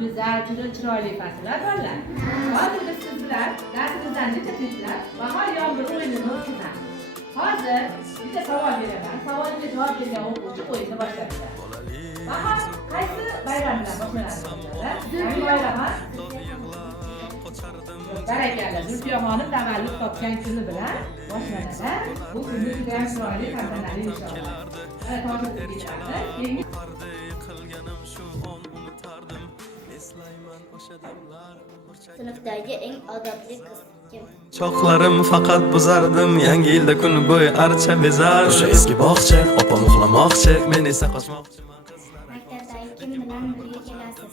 güzel, juda chiroyli fasllar borlar. Hozir biz siz bilan darsimizdan takliflar va har yomg'ir o'yinini o'tkazamiz. Hozir bitta savol beraman. Savolga javob bergan o'quvchi o'yinni boshlaydi. Bahor qaysi bayram bilan boshlanadi? Yangi bayram. Barakalla, Zulfiya xonim tavallud topgan kuni bilan boshlanadi. Bu kunni juda ham chiroyli tantanali inshaalloh. Ana tortib ketadi. Sınıftagi eng odobli qiz kim? Choqlarim faqat buzardim, yangi yilda kun bo'yi archa bezar. O'sha eski bog'cha, opam uxlamoqchi, men esa qochmoqchiman. Maktabdagi kim bilan birga kelasiz?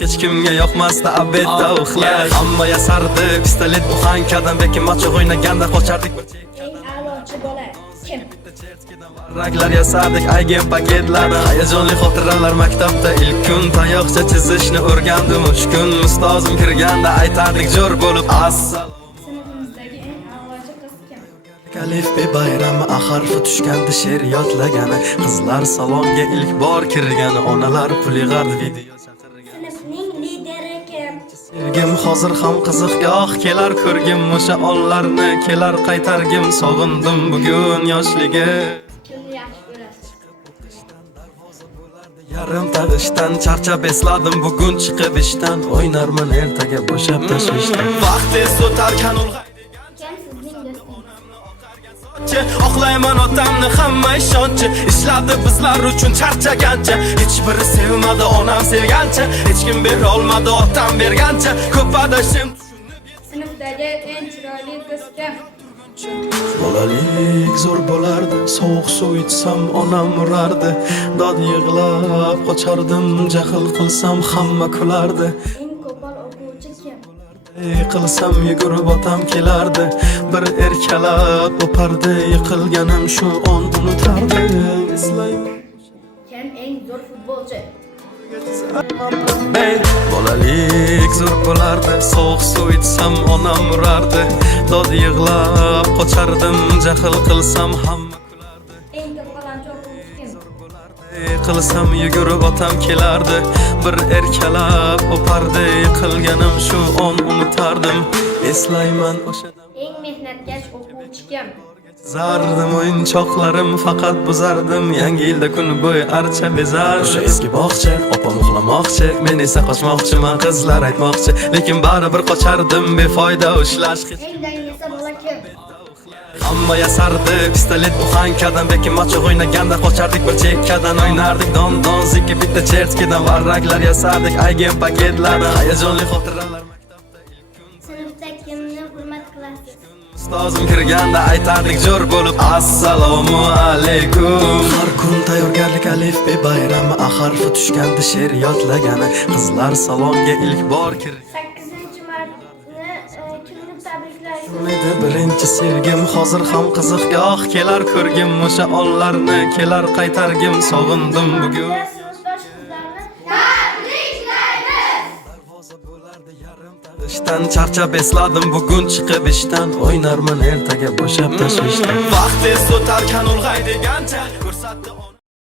Hech kimga yoqmasdi abedda uxlash. Hamma yasardi, pistolet buxan kadambeki macho o'ynaganda qochardik bir chek. Eng a'lochi bola kim? Raglar yasadik, aygen paketlarni, hayajonli xotiralar maktabda ilk kun tayoqcha chizishni o'rgandim 3 kun. Ustozim kirganda aytardik jo'r bo'lib assalom. Sinfimizdagi eng a'lochi qiz kim? Alif be bayrami harfi tushganda she'r yodlagani, qizlar salonga ilk bor kirgani, onalar pul yig'ardi video chaqirgan. Sinfning lideri kim? Sevgim hozir ham qiziqgoh kelar ko'rgim o'sha onlarni kelar qaytargim, sog'indim bugun yoshligim. Kimni yaxshi ko'rasiz? Yarim tag'ishdan charchab esladim bugun chiqib ishdan, o'ynarman ertaga bo'shab tashvishdan. Vaqt tez o'tar kanul Kim sizning do'stingiz? oqlayman otamni hamma ishonchi, ishladi bizlar uchun charchagancha, hech biri sevmadi onam sevgancha, hech kim bera olmadi otam bergancha, ko'p adashim. Sinfdagi eng chiroyli qiz kim? Bolalik zo'r bo'lardi, sovuq suv ichsam onam urardi, dod yig'lab qochardim, jahl qilsam hamma kulardi. Eng qo'pol o'quvchi kim? Qilsam yugurib otam kelardi, bir erkalab o'pardi, yiqilganim shu on unutardi. Eslayman Kim eng zo'r futbolchi? bolalik zo'r bo'lardi, sovuq suv ichsam onam urardi, dod yig'lab qochardim, jahl qilsam hamma kulardi. Eng ko'p qalamchi o'quvchi kim? Qilsam yugurib otam kelardi, bir erkalab o'pardi, yiqilganim shu on unutardim. Eslayman o'sha Eng mehnatkash o'quvchi kim? zardim o'yinchoqlarim faqat buzardim, yangi yilda kun bo'yi archa bezar. O'sha eski bog'cha, opam uxlamoqchi, men esa qochmoqchiman, qizlar aytmoqchi, lekin baribir qochardim befoyda ushlash. Eng dangasa bola kim? Hamma yasardi, pistolet buxan kadambeki macho o'ynaganda qochardik bir chekkadan, o'ynardik don zikki bitta chertkidan, varraklar yasadik, aygen paketlarni, hayajonli xotiralar maktabda ilk kun. Sinfda kimni hurmat qilasiz? Ustozim kirganda aytardik jo'r bo'lib assalomu alaykum. Har kun tayyorgarlik alif be bayrami harfi tushganda she'r yodlagani, qizlar salonga ilk bor kirgan. 8-martni kimni tabriklaysiz? Edi birinchi sevgim, hozir ham qiziqgoh kelar ko'rgim, o'sha onlarni kelar qaytargim, sog'indim bugun. Sinfdosh qizlarni tabriklaymiz. Darvoza bo'lardi yarim tag'ishdan charchab esladim bugun chiqib ishdan, o'ynarman ertaga bo'shab tashvishdan. Vaqt tez o'tar kanul g'ay degancha